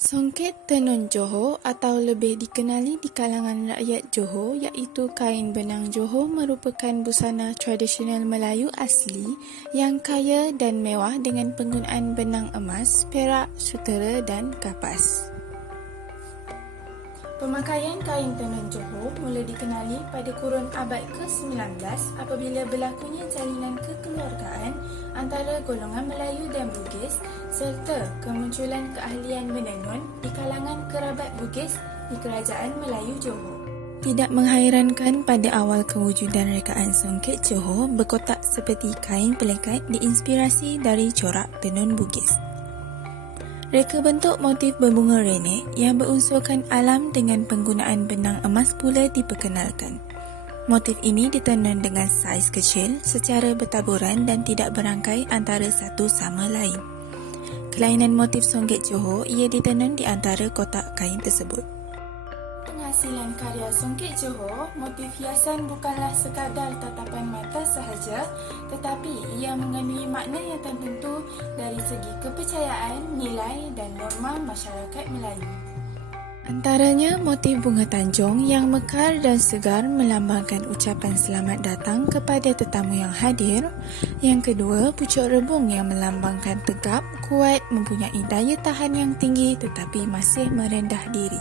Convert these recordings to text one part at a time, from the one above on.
Songket tenun Johor atau lebih dikenali di kalangan rakyat Johor iaitu kain benang Johor merupakan busana tradisional Melayu asli yang kaya dan mewah dengan penggunaan benang emas, perak, sutera dan kapas. Pemakaian kain tenun Johor mula dikenali pada kurun abad ke-19 apabila berlakunya jalinan kekeluargaan antara golongan Melayu dan Bugis serta kemunculan keahlian menenun di kalangan kerabat Bugis di Kerajaan Melayu Johor. Tidak menghairankan pada awal kewujudan rekaan songket Johor berkotak seperti kain pelekat diinspirasi dari corak tenun Bugis. Reka bentuk motif berbunga renek yang berunsurkan alam dengan penggunaan benang emas pula diperkenalkan. Motif ini ditenun dengan saiz kecil secara bertaburan dan tidak berangkai antara satu sama lain. Kelainan motif songket Johor ia ditenun di antara kotak kain tersebut. Penghasilan karya songket Johor, motif hiasan bukanlah sekadar tatapan mata sahaja, tetapi ia mengandungi makna yang tertentu dari segi kepercayaan, nilai dan norma masyarakat Melayu. Antaranya motif bunga tanjung yang mekar dan segar melambangkan ucapan selamat datang kepada tetamu yang hadir. Yang kedua, pucuk rebung yang melambangkan tegap, kuat, mempunyai daya tahan yang tinggi tetapi masih merendah diri.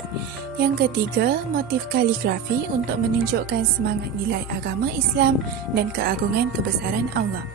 Yang ketiga, motif kaligrafi untuk menunjukkan semangat nilai agama Islam dan keagungan kebesaran Allah.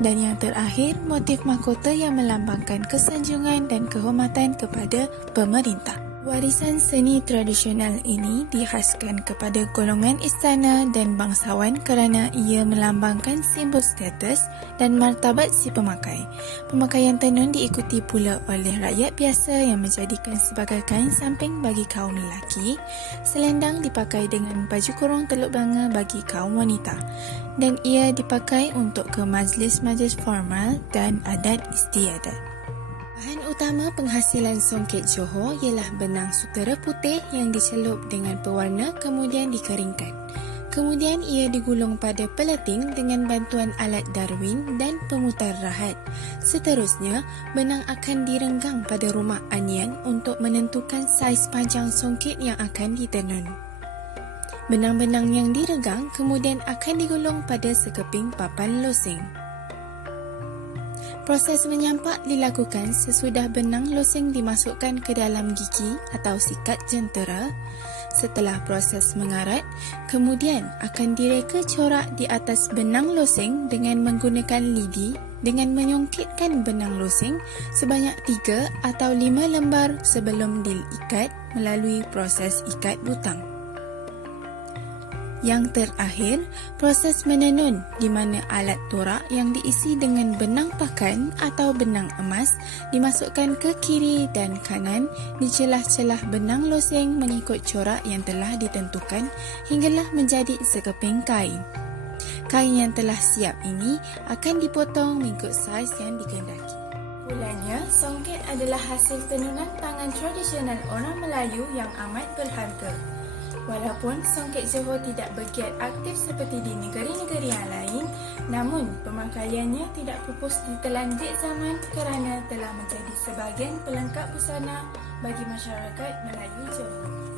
Dan yang terakhir, motif mahkota yang melambangkan kesanjungan dan kehormatan kepada pemerintah. Warisan seni tradisional ini dikhaskan kepada golongan istana dan bangsawan kerana ia melambangkan simbol status dan martabat si pemakai. Pemakaian tenun diikuti pula oleh rakyat biasa yang menjadikan sebagai kain samping bagi kaum lelaki. Selendang dipakai dengan baju kurung teluk belanga bagi kaum wanita dan ia dipakai untuk ke majlis-majlis formal dan adat istiadat. Bahan utama penghasilan songket Johor ialah benang sutera putih yang dicelup dengan pewarna kemudian dikeringkan. Kemudian ia digulung pada peleting dengan bantuan alat Darwin dan pemutar rahat. Seterusnya, benang akan direnggang pada rumah anian untuk menentukan saiz panjang songket yang akan ditenun. Benang-benang yang diregang kemudian akan digulung pada sekeping papan losing. Proses menyampak dilakukan sesudah benang losing dimasukkan ke dalam gigi atau sikat jentera. Setelah proses mengarat, kemudian akan direka corak di atas benang losing dengan menggunakan lidi dengan menyongkitkan benang losing sebanyak 3 atau 5 lembar sebelum diikat melalui proses ikat butang. Yang terakhir, proses menenun di mana alat torak yang diisi dengan benang pakan atau benang emas dimasukkan ke kiri dan kanan di celah-celah benang losing mengikut corak yang telah ditentukan hinggalah menjadi sekeping kain. Kain yang telah siap ini akan dipotong mengikut saiz yang dikehendaki. Mulanya, songket adalah hasil tenunan tangan tradisional orang Melayu yang amat berharga. Walaupun songket Johor tidak bergiat aktif seperti di negeri-negeri yang lain, namun pemakaiannya tidak pupus ditelan dek zaman kerana telah menjadi sebahagian pelengkap busana bagi masyarakat Melayu Johor.